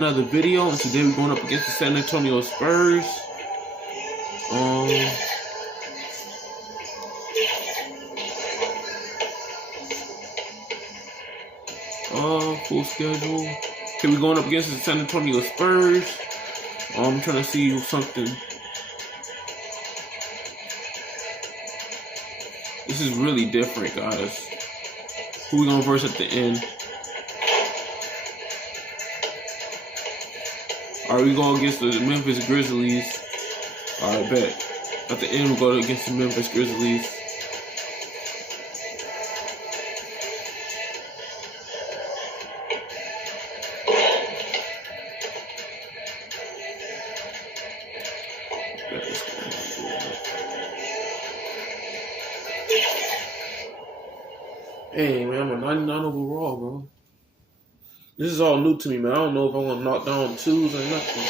Another video, and today we're going up against the San Antonio Spurs. Full schedule. Okay, we're going up against the San Antonio Spurs. I'm trying to see something. This is really different, guys. Who we gonna verse at the end? Alright, we go against the Memphis Grizzlies. Alright, bet. At the end, we go against the Memphis Grizzlies. Hey, man, I'm a 99 overall, bro. This is all new to me, man. I don't know if I'm gonna knock down twos or nothing.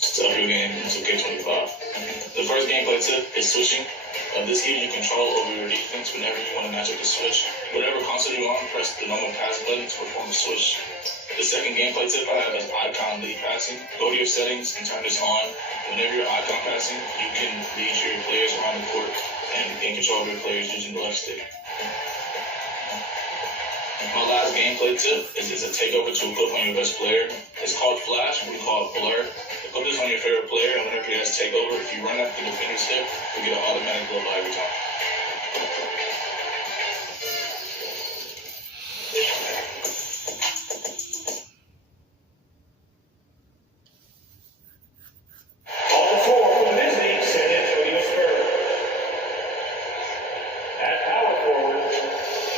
Start your game in 2K25. The first gameplay tip is switching. This gives you control over your defense whenever you want to match up the switch. Whatever console you're on, press the normal pass button to perform the switch. The second gameplay tip I have is icon lead passing. Go to your settings and turn this on. Whenever you're icon passing, you can lead your players around the court and gain control of your players using the left stick. My last gameplay tip is a takeover to equip on your best player. It's called Flash, we call it Blur. Equip this on your favorite player, and whenever he has takeover, if you run up the defender's hip, you get an automatic blow by every time. All four from this league, San Antonio Spurs. At power forward,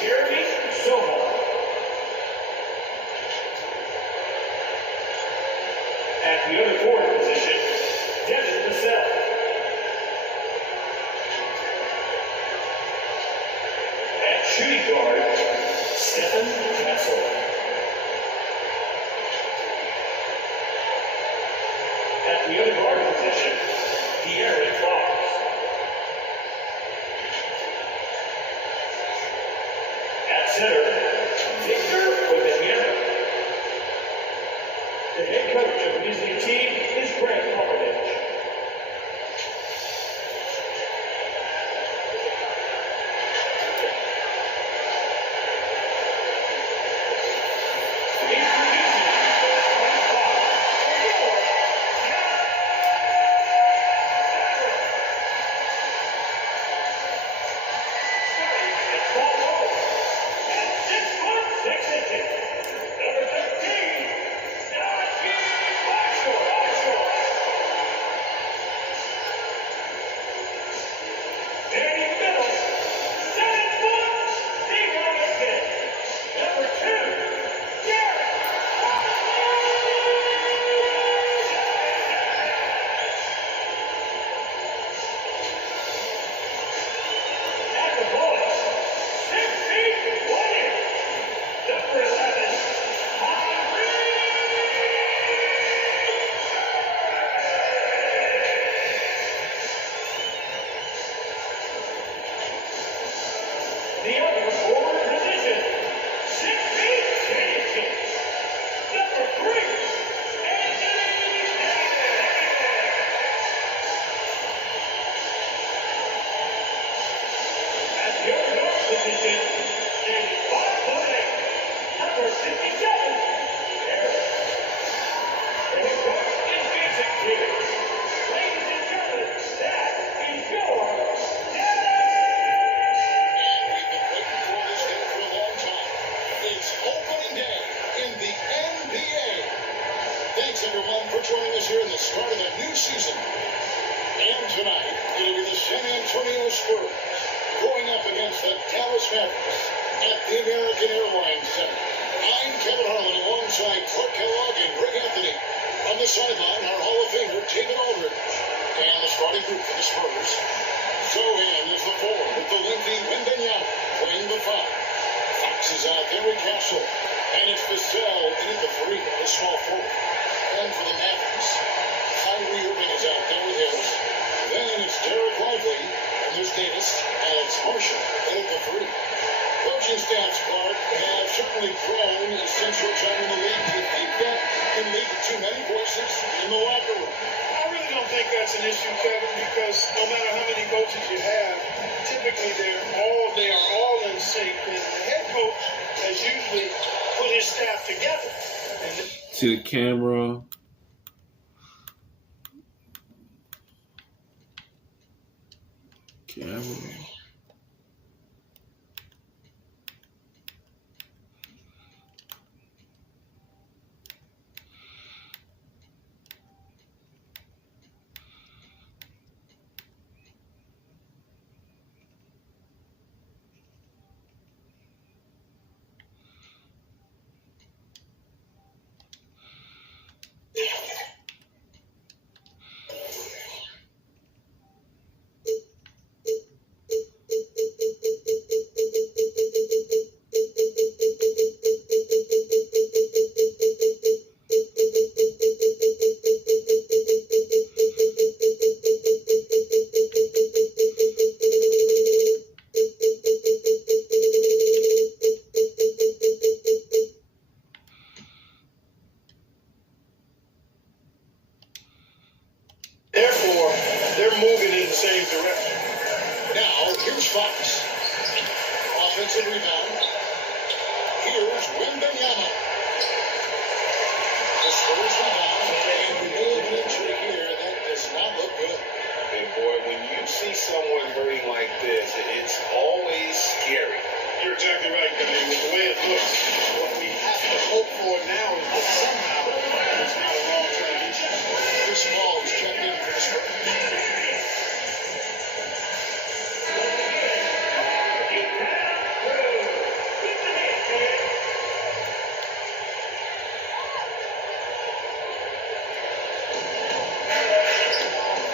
Jeremy Soho. At the other forward position, Devin Vassell. At shooting guard, Stephen Castle. At the other guard position, De'Aaron Fox. At center, Victor Wembanyama. The head coach of the Grizzlies team is Greg Popovich. The other forward position, 6 feet, 10 inches. Number 3, Anthony Davis. At the other guard position, James Butler, number 67, Harris. The head coach is Jason Gibbs. Ladies and gentlemen, that is your Thanks, everyone, for joining us here in the start of a new season. And tonight, it'll be the San Antonio Spurs going up against the Dallas Mavericks at the American Airlines Center. I'm Kevin Harlan alongside Clark Kellogg and Greg Anthony. On the sideline, our Hall of Famer, David Aldridge. And the starting group for the Spurs. Sohan is the 4 with the lengthy Wembanyama playing the 5. Fox is out there with Castle. And it's Vassell in at the 3, the small forward. And for the Mavericks, Kyrie Irving is out there with his. Then it's Derek Lively, and there's Davis, and it's Marshall in at the 3. Coaching staffs, Clark, have certainly grown since your time in the league. that's an issue, Kevin, because no matter how many coaches you have, typically they are all in sync, and the head coach has usually put his staff together. To the camera. Therefore, they're moving in the same direction. Now, here's Fox. Offensive rebound. Here's Wembanyama. The Spurs rebound. And we may have an injury here. That does not look good. And boy, when you see someone hurting like this, it's always scary. You're exactly right, Kevin. With the way it looks, what we have to hope for now is that somehow it's not a long-term injury. Chris Paul is checked in for the Spurs.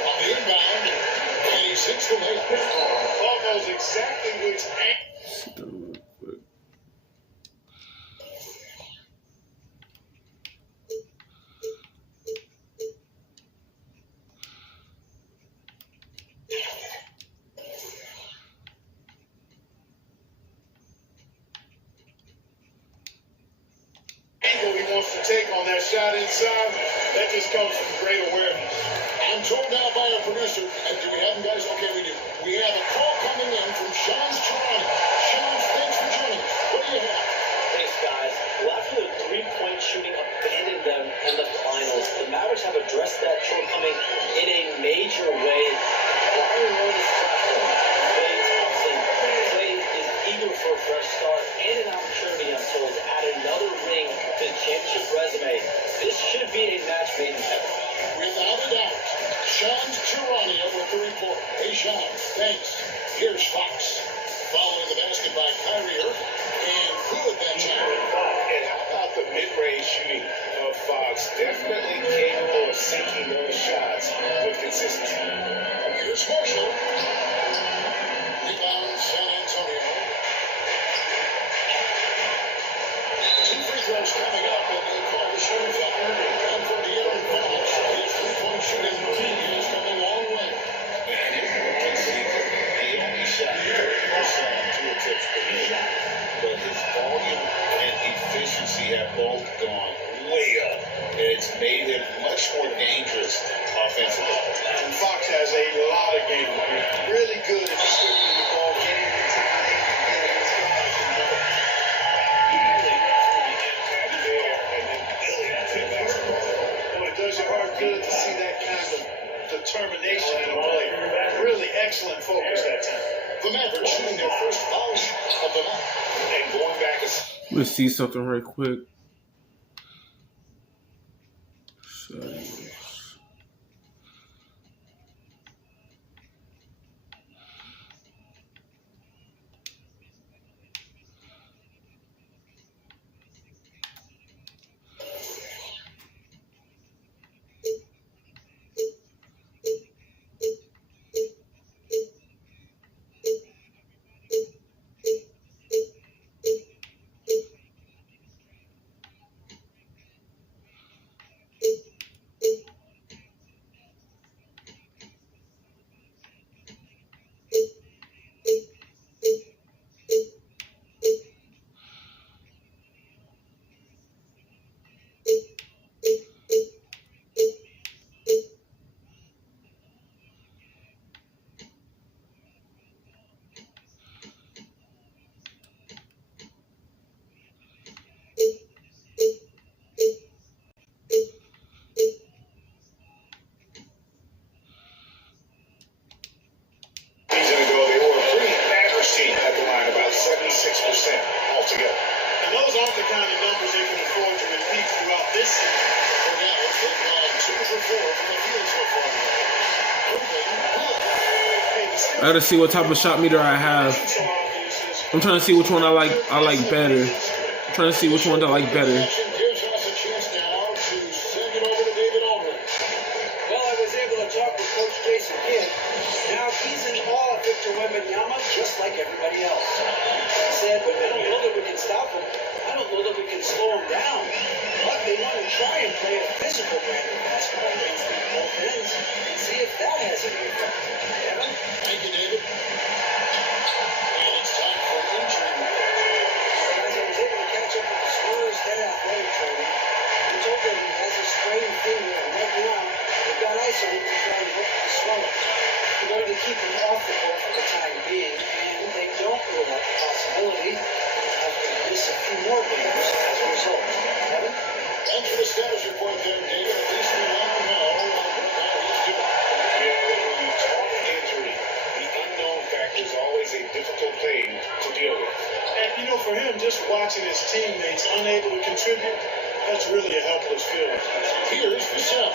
On the inbound, and he hits the layup. Paul knows exactly which angle. Sit down real quick. He wants to take on that shot inside. That just comes from great awareness. I'm told now by our producer, and do we have him, guys? Okay, we do. We have a call coming in from Sean's Toronto. Sean, thanks for joining us. What do you have? Thanks, guys. Well, after the three-point shooting abandoned them in the finals, the Mavericks have addressed that shortcoming in a major way. Byron on this platform, Klay Thompson. Klay is eager for a fresh start and an opportunity, I'm told, to add another ring to the championship resume. This should be a match made in heaven. Without a doubt, Sean's Toronto with the report. Hey, Sean, thanks. Here's Fox. Following the basket by Kyrie Irving. And good that time. And how about the mid-range shooting of Fox? Definitely capable of sinking those shots with consistency. Here's Marshall. Rebound San Antonio. Two free throws coming up, and they'll call the shooting foul. And for De'Aaron Fox, his three-point shooting is coming a long way. And he only shot 30% to attempts per game, but his volume and efficiency have both gone way up, and it's made him much more dangerous offensively. And Fox has a lot of game. I mean, really good at distributing the ball, getting the time, and getting his guys involved. It does your heart good to see that kind of determination in a player. Really excellent focus that time. The Mavericks shooting their first foul of the night. And going back a Let's see something right quick. Settings. For Dallas, they've gone 2 for 4 from the field so far. I gotta see what type of shot meter I have. I'm trying to see which one I like better. I'm trying to see which ones I like better. Gives us a chance now to send it over to David Aldridge. Well, I was able to talk with Coach Jason Kidd. Now he's in awe of Victor Wembanyama, just like everybody else. He said, "But I don't know that we can stop him. I don't know that we can slow him down. But they want to try and play a physical brand of basketball against the both ends and see if that has any effect." Kevin? Thank you, David. And it's time for injury report. Guys, I was able to catch up with the Spurs head athletic trainer. He told them he has a sprained finger, and right now they've got ice on him to try and help the swelling. He wanted to keep him off the court for the time being, and they don't rule out the possibility of miss a few more games as a result. Kevin? Thanks for the status report there, David. At least we now know how he's doing. Yeah, when you talk injury, the unknown factor is always a difficult thing to deal with. And, you know, for him, just watching his teammates unable to contribute, that's really a helpless feeling. Here's Vassell.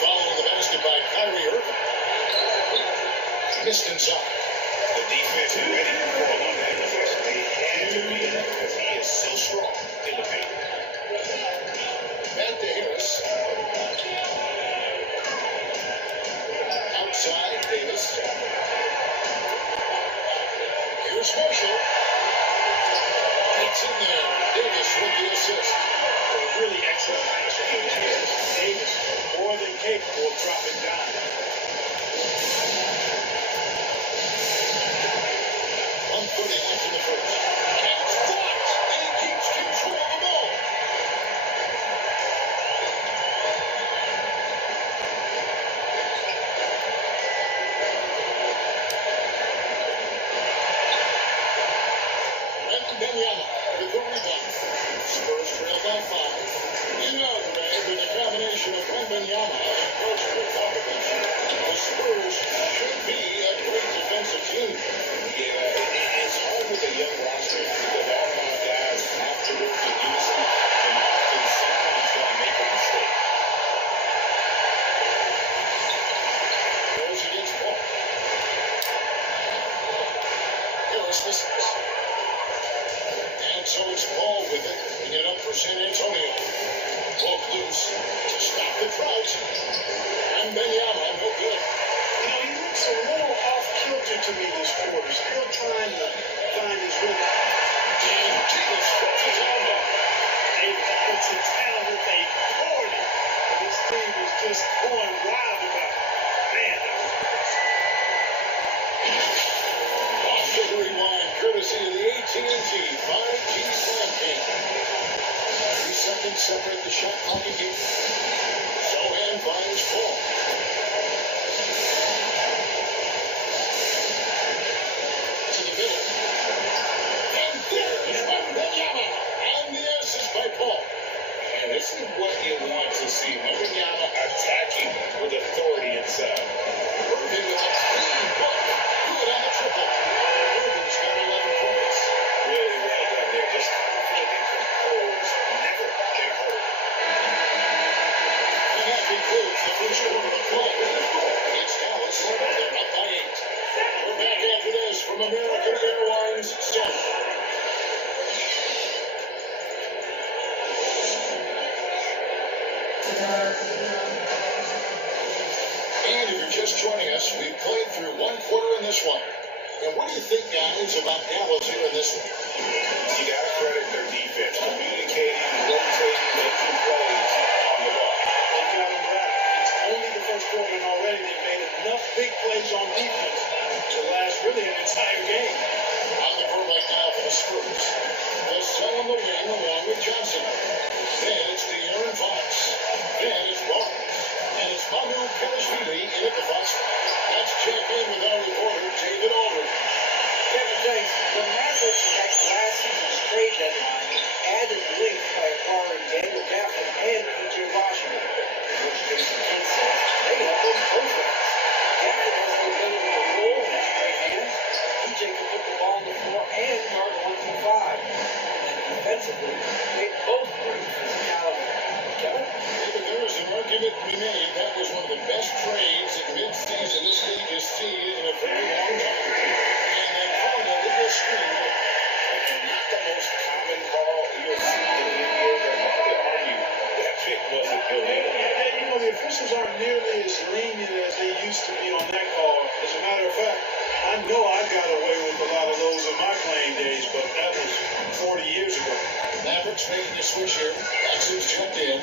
Following the basket by Kyrie Irving. Missed inside. The defense is ready to call on that possession. They had to be because he is so strong in the paint. Back to Harris. Outside, Davis. Here's Marshall. It's in there. Davis with the assist. A really excellent pass from Davis, more than capable of dropping down. Putting after the first. Counts blocked, and he keeps control of the ball. Wembanyama with the rebound. Spurs trail by 5. You know, Ray, with a combination of Wembanyama and Coach Popovich, the Spurs should be a great defensive team. Yeah, it's hard with a young roster because all of our guys have to work in unison, and often someone's going to make a mistake. Goes against Paul. Harris misses. And so it's Paul with it, bringing it up for San Antonio. Ball loose to stop the drought. And Wembanyama, no good. You know, he looks a little off-kilter to me this quarter. Still trying to find his rhythm. And Davis puts his arm down. Davis puts it down with a authority. This team is just going wild about it. Man, that was close. Off the rewind, courtesy of the AT&T 5G Slam King. 3 seconds separate the shot clock again. Sohan finds Paul. To the middle. And there's Wembanyama. And the assist by Paul. And this is what you want to see. Wembanyama attacking with authority inside. Irving with a clean block. Good on the triple. Irving's got 11 points. Really well done there. Just confident and composed. Never get hurt. And that concludes the first quarter of play. It's Dallas. They're up by 8. We're back after this from American Airlines Center. And if you're just joining us, we've played through 1 quarter in this one. And what do you think, guys, about Dallas here in this one? You got to credit their defense. Communicating, rotating, making plays on the ball. They got him back. It's only the first quarter, and already they've made enough big plays on defense to last really an entire game. On the board right now for the Spurs. Vassell in the wing along with Johnson. Then it's De'Aaron Fox. Then it's Barnes. And it's Manu Pelishvili in at the Fox. Let's check in with our reporter, David Aldridge. Kevin, thanks. The Mavericks at last season's trade deadline added length by acquiring Daniel Gafford and PJ Washington, which Jason Kidd says they help them both ways. Gafford has the ability to roll with his right hands. PJ can put the ball on the floor and guard 1 through 5. And then defensively, they both bring physicality. Kevin? most trades in mid-season this league has seen in a very long time. And then on the legal screen, Not the most common call you'll see in the NBA, but hard to argue that pick wasn't illegal. You know, the officials aren't nearly as lenient as they used to be on that call. As a matter of fact, I know I got away with a lot of those in my playing days, but that was 40 years ago. Mavericks making the switch here. Jackson's jumped in.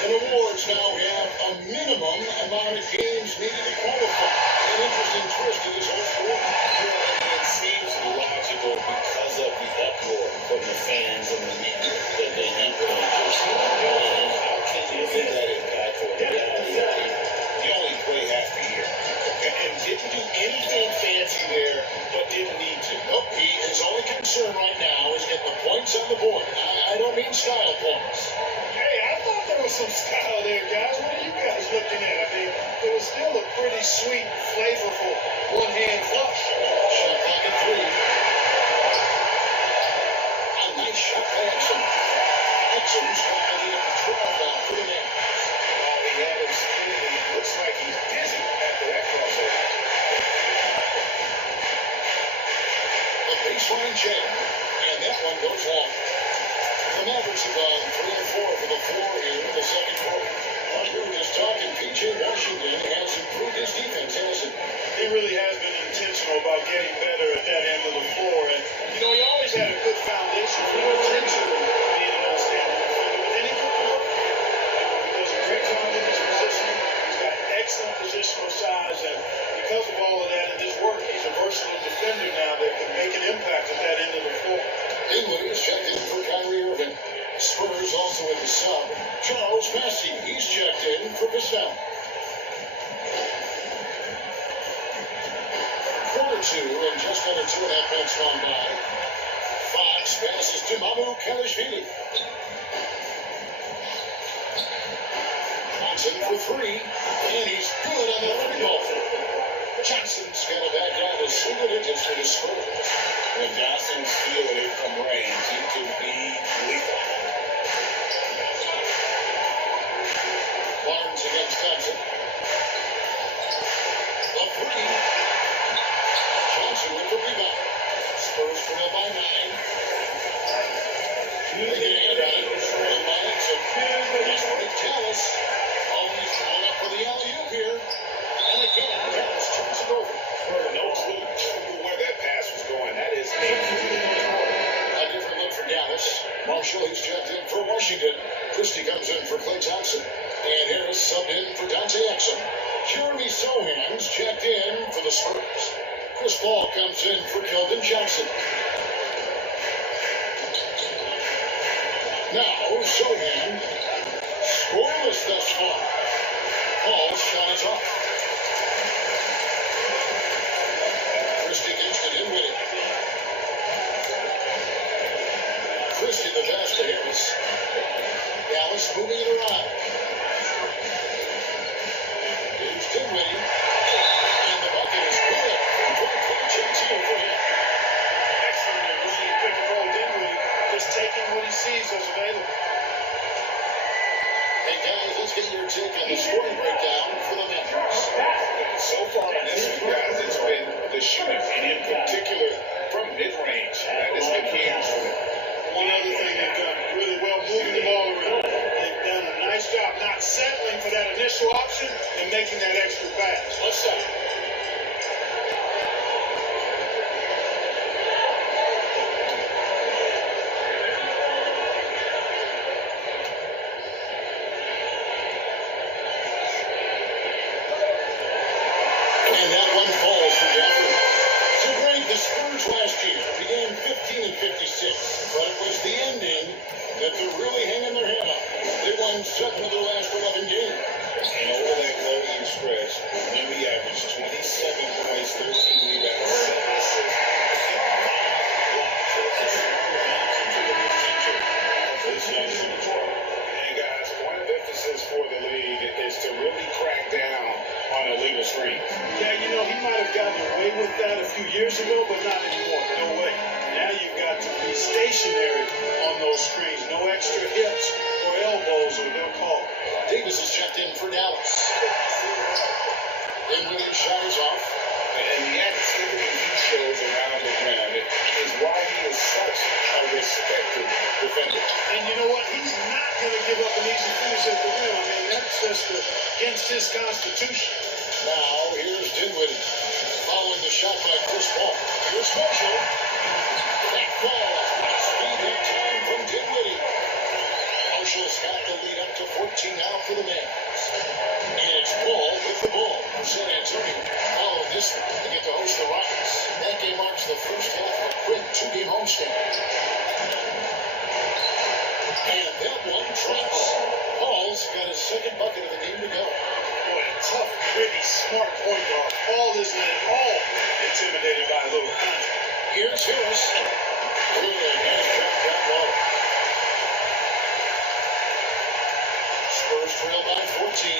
And the Warriors now have a minimum amount of games needed to qualify. An interesting twist to this whole story. It seems logical because of the uproar from the fans and the media that they implement this. And how can you be that impactful? The reality is you only play half the year. And didn't do anything fancy there, but didn't need to. Nope, his only concern right now is getting the points on the board. I don't mean style points. Hey, I thought there was some style there, guys. What are you guys looking at? I mean, it was still a pretty sweet, flavorful one-hand flush. Shot clock at 3. A nice shot by Exum. Exum's trying to get the 12 down for the Mavericks. All he had is spinning, and it looks like he's dizzy after that crossover. A baseline jam, and that one goes long. The Mavericks have gone 3 and 4 for the floor here in the second quarter. Like we were just talking, P.J. Washington has improved his defense, hasn't he? He really has been intentional about getting better at that end of the floor. And, you know, he always had a good foundation for potential being an outstanding defender. But then he put the work in. You know, he does a great job in his positioning. He's got excellent positional size. And because of all of that and his work, he's a versatile defender now that can make an impact at that end of the floor. Dinwiddie is checked in for Kyrie Irving. Spurs also in the sub. Charles Massey, he's checked in for Pistol. Quarter 2 and just under 2.5 minutes gone by. Fox passes to Mamu Kalashvili. Johnson for 3, and he's good on that three ball. Johnson's got it back down to single digits for the Spurs. When Johnson's feeling it from range, he can be lethal. Barnes against Thompson. A 3. Johnson with the rebound. Spurs put up by 9. They get a hand on it. From Myers and just break Dallas. Always going up for the alley-oop here. And again, Dallas turns it over. No clue where that pass was going. That is A different look for Dallas. Marshall, he's checked in for Washington. Christie comes in for Klay Thompson. And Harris subbed in for Dante Exum. Jeremy Sohan's checked in for the Spurs. Chris Paul comes in for Keldon Johnson. Now, Sohan, scoreless thus far. Paul's shot is off. Christie gets to Dinwiddie. Christie the pass to Harris. Dallas moving it around. Here's Dinwiddie. And the bucket is good. Great chance here for him. Excellent at running pick and roll. Dinwiddie just taking what he sees as available. Hey guys, let's get your take on the scoring breakdown for the Mavericks. So far in this one, guys, it's been the shooting, and in particular from mid-range. That has been huge for them. One other thing they've done really well, moving the ball around. They've done a nice job not settling for that initial option and making that extra pass. Let's start. And that one falls for Gafford. So Greg, the Spurs last year began 15 and 56, but it was the ending that they're really hanging their head on. They won 7 of their last 11 games. And over that closing stretch, Wemby averaged 27 points, 13 rebounds, 7 assists, and 5 blocks. So it's a strong into the potential of this young superstar. And guys, point of emphasis for the league is to really crack down on illegal screens. Yeah, you know, he might have gotten away with that a few years ago, but not anymore. No way. Now you've got to be stationary on those screens. No extra hips or elbows, or they'll call it. Davis is checked in for Dallas. Dinwiddie shot is off. And the activity he shows around the rim is why he is such a respected defender. And you know what? He's not going to give up an easy finish at the rim. I mean, that's just against his constitution. Now, here's Dinwiddie. Following the shot by Chris Paul. Here's Marshall. That ball. Speed and time from Dinwiddie. Marshall's got the lead up to 14 now for the Mavs. It's Paul with the ball for San Antonio. Following this one to get to host the Rockets. That game marks the first half of a quick two-game homestand. And that one drops. Paul's got his second bucket of the game to go. Boy, a tough, gritty, smart point guard. Paul isn't at all intimidated by a little contact. Here's Harris. Good, nice drop down low. Spurs trail by 14.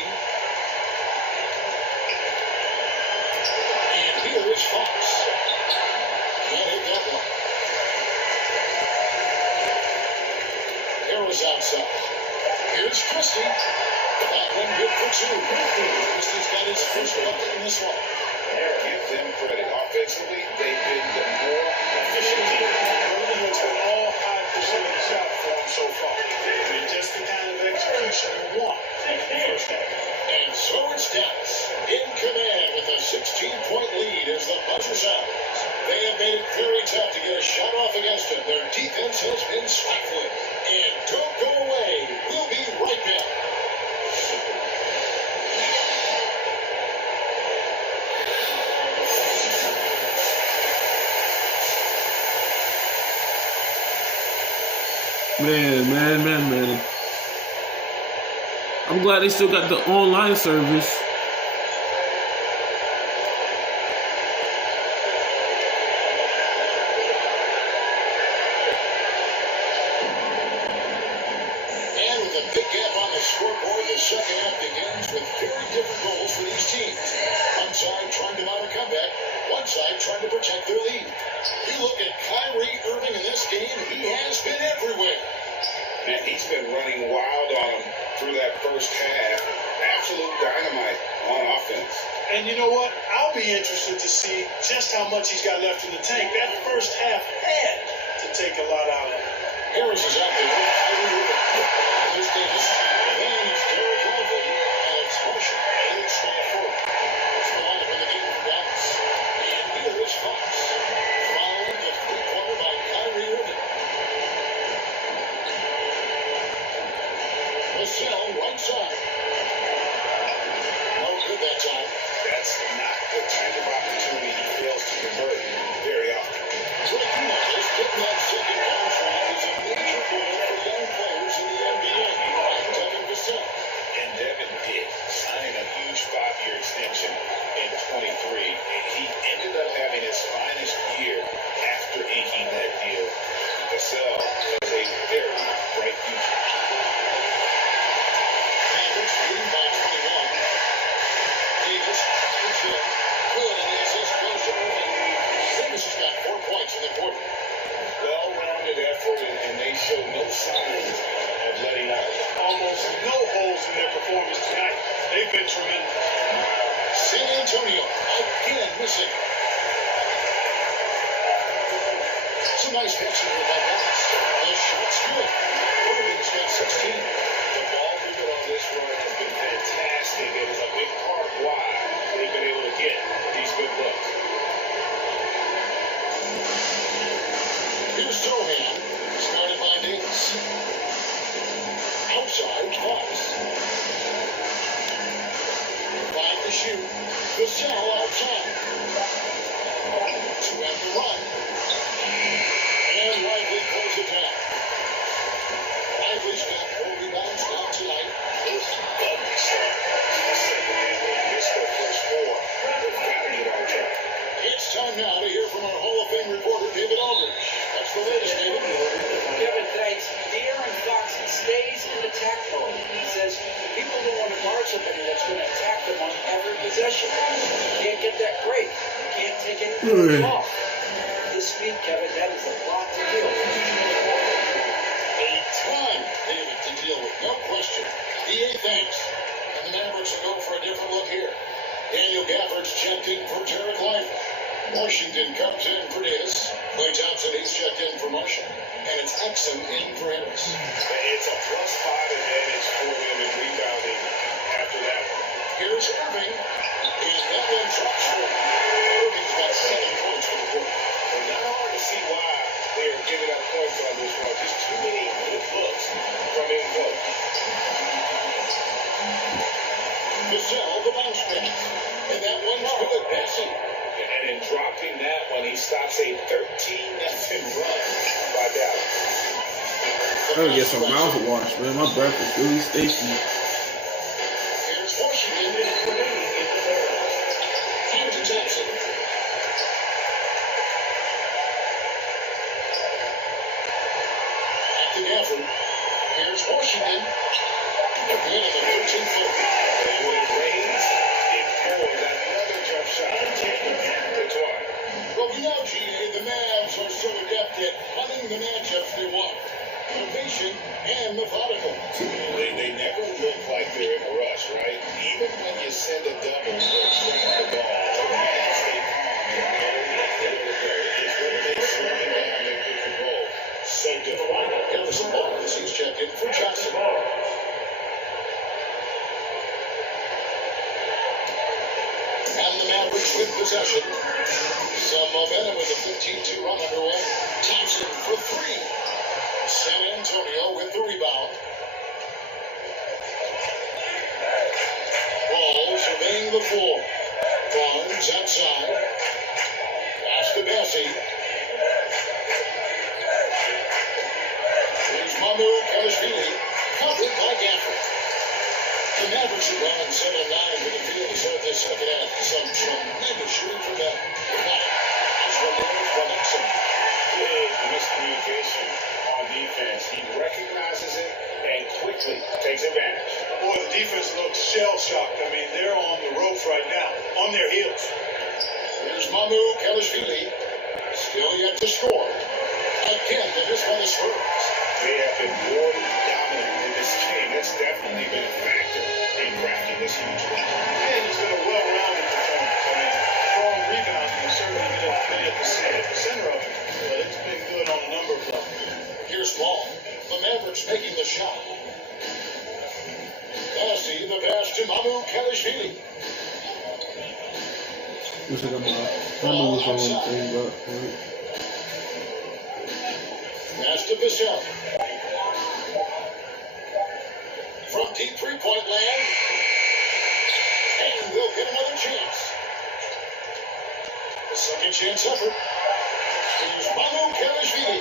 And here is Fox. Can't hit that one. Harris outside. Here's Christie. That one good for two. Christie's got his first bucket in this one. Give them credit. Offensively, they've been the more efficient team. It's an all high percentage shot for him so far. I mean, just the kind of execution you want. And so it's Dallas in command with a 16-point lead as the buzzer sounds. They have made it very tough to get a shot off against them. Their defense has been stifling. And don't go away. We'll be right back. Man. I'm glad they still got the online service. And with a big gap on the scoreboard, the second half begins with very different goals for these teams. One side trying to mount a comeback, one side trying to protect their lead. You look at Kyrie Irving in this game, he has been everywhere. And he's been running wild on them through that first half. Absolute dynamite on offense. And you know what? I'll be interested to see just how much he's got left in the tank. That first half had to take a lot out of him. Harris is out there with Kyrie Irving. There's Davis. Then it's Derek Lively. And it's Marshall. And it's Small forward. It's the lineup in the game for Dallas. And here is Fox. Following the three-pointer by Kyrie Irving. Vassell, right side. No good that time. That's not the kind of opportunity he fails to convert very often. Breaking Nicholas getting that second contract is a major goal for young players in the NBA. I'm Devin Vassell. And Devin did sign a huge 5-year extension in 23. And he ended up having his finest year after inking that deal. Vassell has a very bright future. Mavericks leading by 21. Davis is in. Good, and the assist goes to Irving. Davis has got 4 points in the quarter. Well-rounded effort, and they show no signs of letting up. Almost no holes in their performance tonight. They've been tremendous. San Antonio again missing. Some nice action here by Dallas. The shot's good. Irving's got 16. The ball movement on this run has been fantastic. It is a big part why they've been able to get these good looks. Here's Sohan, started by Davis. Outside, Fox. 5 to shoot. Vassell outside. 2 after run. And Lively closes it down. Lively's got 4 rebounds now tonight. This ugly start. Second game, they missed their first 4. They've got to get on track. It's time now to hear from our Hall of Fame reporter, David Aldridge. That's the latest, David. Kevin, thanks. De'Aaron Fox stays in attack mode. He says people don't want to guard somebody that's going to attack them on every possession. You can't get that great. You can't take anything off. This speed, Kevin, that is a lot to deal with. A ton, David, to deal with, no question. DA thanks. And the Mavericks will go for a different look here. Daniel Gafford's checked in for Derek Life. Washington comes in for Davis. Clay Thompson, he's checked in for Marshall. And it's Exum in for Harris. It's a +5 advantage for them in rebounding after that one. Here's Irving. He's got one shot short. Irving's got 7 points for the quarter. And not hard to see why they're giving up points on this one. Just too many good looks from in close. Vassell, the bounce pass. And that one's good. Passing. And in dropping that one, he stops a 13-0 run by Dallas. I gotta get some mouthwash, man. My breath is really sticky. Here's Washington. Time to Thompson. Back to Gafford. Here's Washington. Good in the 13th foot. And when it rains, it pours. Another jump shot. That's why. Well, we know, GA, the Mavs are so adept at hunting the matchups they want. Innovation and methodical. They never look like they're in a rush, right? Even when you send a double or screen the ball, they can stay calm and know where to go. It's when they slow down their pick and roll. So difficult. Harrison Barnes, he's checked in for Johnson. And the Mavericks with possession. Some momentum with a 15-2 run underway. Thompson for 3. San Antonio with the rebound. Ball surveying the floor. Barnes outside. Pass to Bessie. Here's Mamu Kalashvili. Covered by Gafford. The Mavericks are running 7-9 to the field to start this second half. Some tremendous shooting from them. That's what they're from Exum. Big miscommunication on defense. He recognizes it and quickly takes advantage. Boy, the defense looks shell-shocked. I mean, they're on the ropes right now, on their heels. Here's Mamu Kalashvili. Still yet to score. Again, they missed by the Spurs. They have been more dominant in this game. That's definitely been a factor in crafting this huge win. And it's been a well-rounded performance. I mean, strong rebounding has certainly been at the center of it, but it's been good on a number of levels. Here's Paul. The Mavericks making the shot. Bessie, the pass to Mamu Kalashvili. Looks like I'm on thing, but Pass to Vassell. From deep three-point land. And they'll get another chance. The second chance effort. Here's Mamu Kalashvili.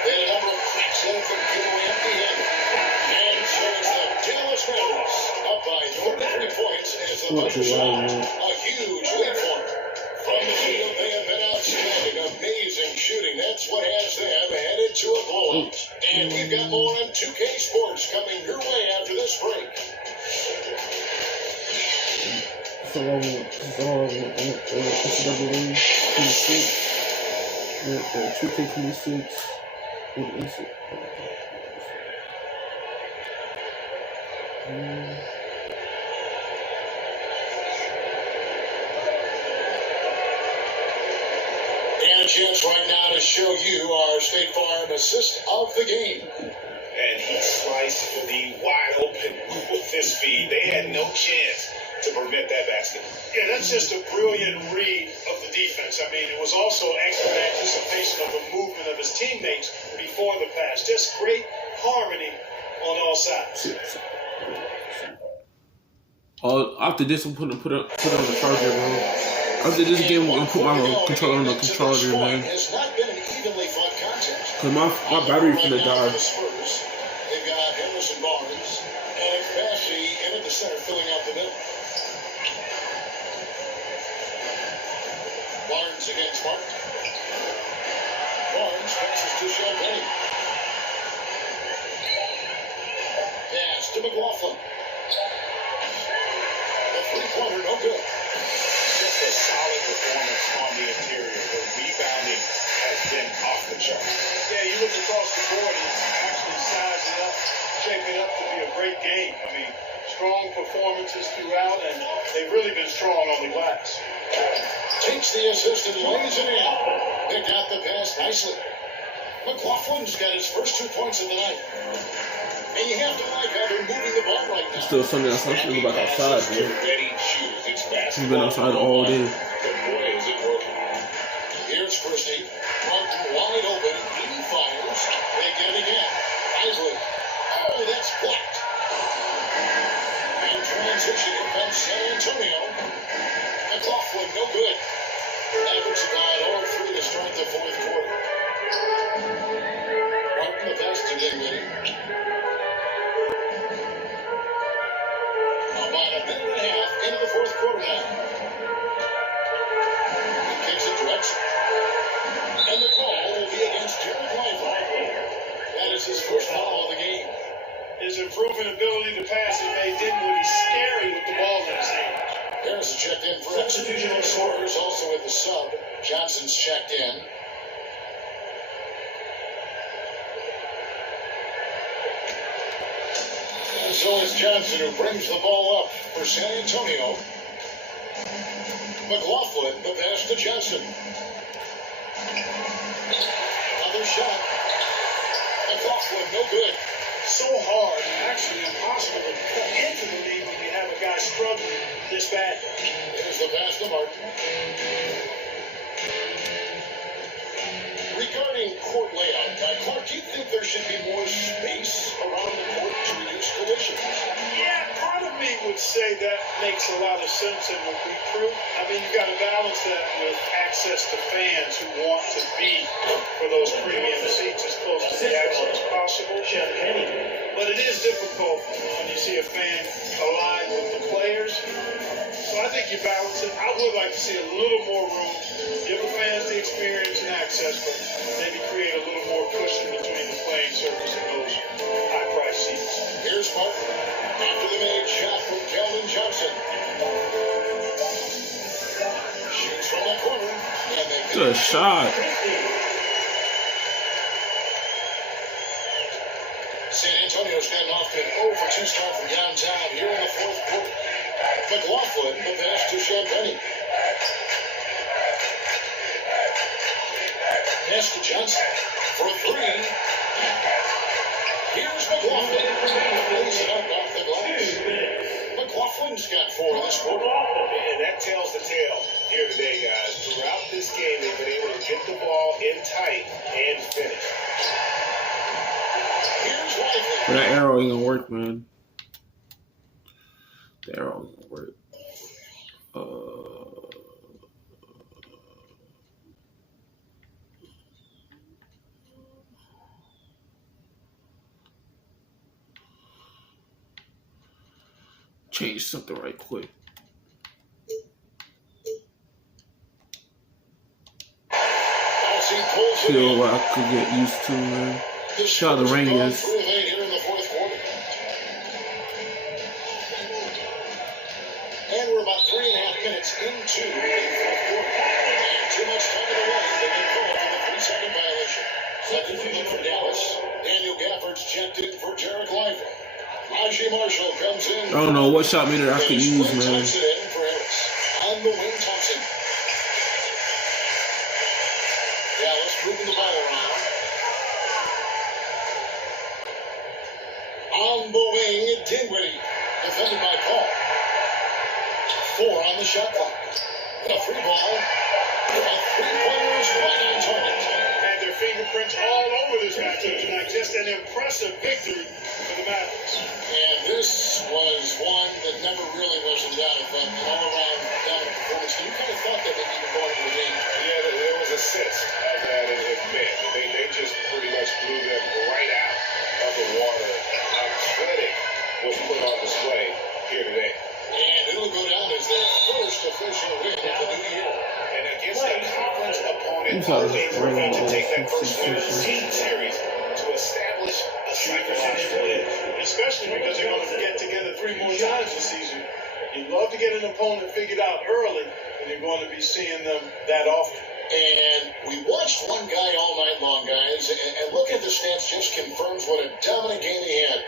They had a number of cracks in it from giveaway empty-handed. And so it's the Dallas Mavericks up by 33 points as the Thunder shot. A huge lead for them. From the field, they have been outstanding. Amazing shooting. That's what has them headed to a blowout. And we've got more on 2K Sports coming your way after this break. so NCAA 26. 2K26. And a chance right now to show you our State Farm assist of the game. And he sliced the wide open with this feed. They had no chance to permit that basket. Yeah, that's just a brilliant read of the defense. I mean, it was also excellent anticipation of the movement of his teammates before the pass. Just great harmony on all sides. After this, I'm put on the charger, bro. After this game, I'm gonna put my controller on the controller, man. Has not been an evenly fought contest. Cause my battery's finna die. They've got Harrison Barnes and Bassey into the center, filling out the middle. Barnes against Mark. Barnes passes to Champagne. Pass to McLaughlin. The three-pointer, no good. Just a solid performance on the interior. The rebounding has been off the chart. Yeah, you look across the board, he's actually sizing up, shaping up to be a great game. I mean, strong performances throughout, and they've really been strong on the glass. Takes the assist and lays it in. Picked out the pass nicely. McLaughlin's got his first 2 points of the night. And you have to like how they're moving the ball right now. It's still Sunday. I'm supposed to go back outside, man. We've been outside all day. Here's Christie. Martin wide open. He fires. They get it again. Isley. Oh, that's blocked. In transition, here comes San Antonio. McLaughlin, no good. Mavericks have gone 0-3 to start the fourth quarter. Martin, the pass to Dinwiddie. About a minute and a half into the fourth quarter now. He kicks it to Exum. And the call will be against Jared Lively. That is his first foul of the game. His improving ability to pass has made Dinwiddie scary with the ball in his hands. Harris checked in for Exum. Score's also at the sub. Johnson's checked in. And so is Johnson, who brings the ball up for San Antonio. McLaughlin, the pass to Johnson. Another shot. McLaughlin, no good. So hard, actually impossible to cut into the lead when you have a guy struggling this bad. Here's the pass to Martin. Regarding court layout, Clark, do you think there should be more space around the court to reduce collisions? Yeah, part of me would say that makes a lot of sense and would be true. I mean, you got to balance that with access to fans who want to be for those premium seats as close to the action as possible. But it is difficult when you see a fan align with the players. So I think you balance it. I would like to see a little more room, give the fans the experience and access, but maybe create a little more cushion between the playing surface and those high-priced seats. Here's Martin. After the made shot from Keldon Johnson. Shoots from the corner. And they Good shot. San Antonio's gotten off to an 0-for-2 start from downtown here in the fourth quarter. McLaughlin, the pass to Champagne. Pass to Johnson for three. Here's McLaughlin. Lays it up off the glass. McLaughlin's got 4 this quarter. And that tells the tale here today, guys. Throughout this game, they've been able to get the ball in tight and finish. Here's Lively. But that arrow ain't gonna work, man. The arrow ain't gonna work. Change something right quick. Feel what I could get used to, man. See how the rain is. And we're about 3.5 minutes into the fourth quarter. And too much time in the lane. They get called for the 3-second violation. Second free throw for Dallas. Daniel Gafford's checked in for Jared Lively. Najee Marshall comes in. I don't know what shot meter I could use, man. Thompson in for Harris. On the wing, Thompson. Dallas moving the ball around. On the wing, Dinwiddie. Defended by Paul. 4 on the shot clock. A free ball. And 3 players right on target. Had their fingerprints all over this matchup tonight. Just an impressive victory for the Mavericks. And this was one that never really was in doubt, but an all-around down performance. You kind of thought that they'd be going to the game. Yeah, there was a sense of that in admit. They just pretty much blew them right out of the water. Athletic was put on display here today. And it'll go down as their first official win of the new year. And against a conference opponent, they need to take that first win of the series to establish a psychological edge. Especially because they're going to get together 3 more times this season. You'd love to get an opponent figured out early, and you're going to be seeing them that often. And we watched one guy all night long, guys, and looking at the stats just confirms what a dominant game he had.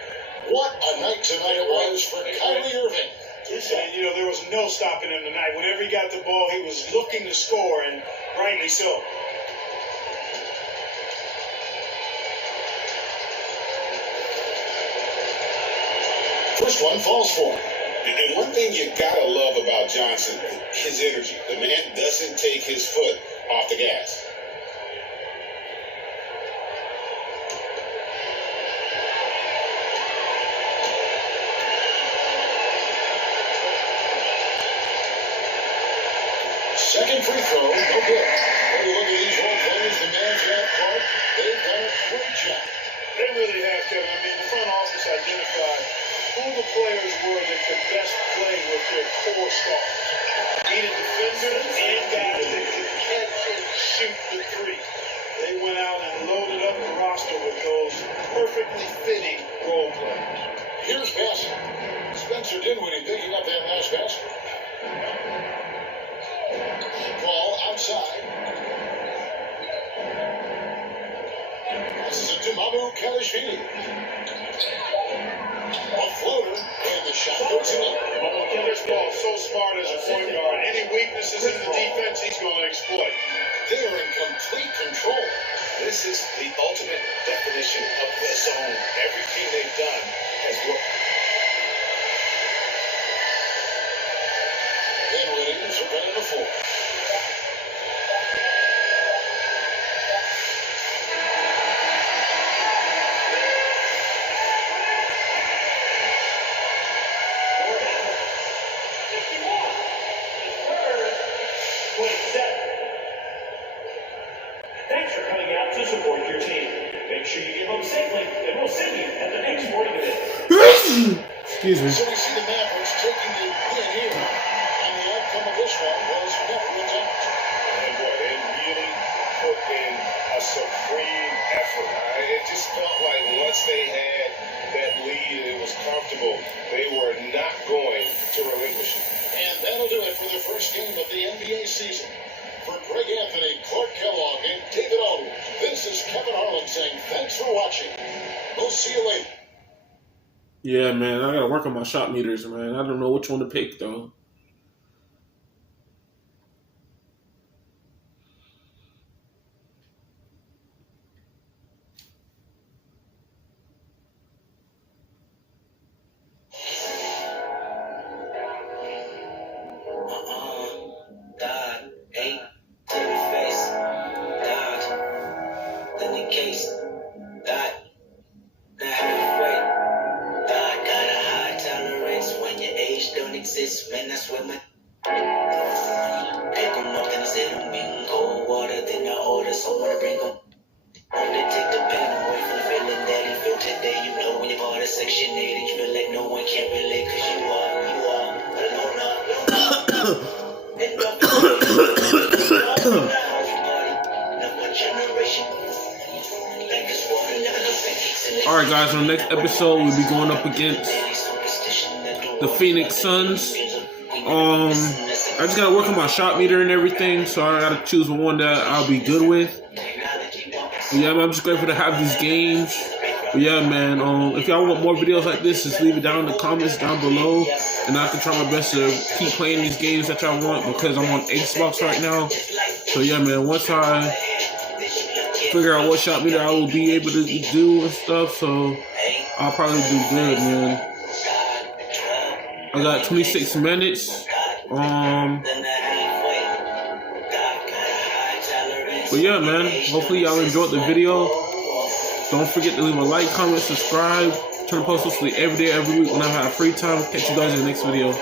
What a night tonight it was for Kyrie Irving. And, you know, there was no stopping him tonight. Whenever he got the ball, he was looking to score, and rightly so. First one falls for him. And one thing you gotta love about Johnson, his energy. The man doesn't take his foot off the gas. Second free throw, no good. When you look at these role players, the man's got Clark, they've done a great job. They really have, Kevin. I mean, the front office identified who the players were that could best play with their core stars. Needed defenders and guys that could catch and shoot the three. They went out and loaded up the roster with those perfectly fitting role players. Here's Bassett. Spencer Dinwiddie picking up that last basket. Ball outside. Passes it to Mamu Kalishvili. A floater, and the shot goes in. This ball so smart as a point guard. Any weaknesses in the defense, he's going to exploit. They are in complete control. This is the ultimate definition of the zone. Everything they've done has worked. Dinwiddie is running the floor. Thanks for coming out to support your team. Make sure you get home safely, and we'll see you at the next sporting event. Excuse me. So we see the Mavericks taking the win here, and the outcome of this one was never in doubt. And boy, they really put in a supreme effort. It just felt like once they had that lead, it was comfortable. They were not going to relinquish it. And that'll do it for the first game of the NBA season. For Greg Anthony, Clark Kellogg, and David Aldridge, this is Kevin Harlan saying thanks for watching. We'll see you later. Yeah, man, I gotta work on my shot meters, man. I don't know which one to pick, though. God, ain't to the face. God, then the case. God, the halfway. God got a high tolerance when your age don't exist. Man, that's where my pick 'em up, then I set 'em in cold water. Then I order someone to bring 'em. Only take the pain away from the feeling that he felt today. You know when you're part of Section 8 and you feel like no one can relate. Cause you are alone. Alright, guys, on the next episode, we'll be going up against the Phoenix Suns. I just gotta work on my shot meter and everything, so I gotta choose one that I'll be good with. But yeah, I'm just grateful to have these games. But yeah, man, if y'all want more videos like this, just leave it down in the comments down below. And I can try my best to keep playing these games that y'all want because I'm on Xbox right now. So yeah, man, once I figure out what shot meter I will be able to do and stuff, so I'll probably do good, man. I got 26 minutes. But yeah, man, hopefully y'all enjoyed the video. Don't forget to leave a like, comment, subscribe, turn post hopefully every day, every week when I have free time. Catch you guys in the next video.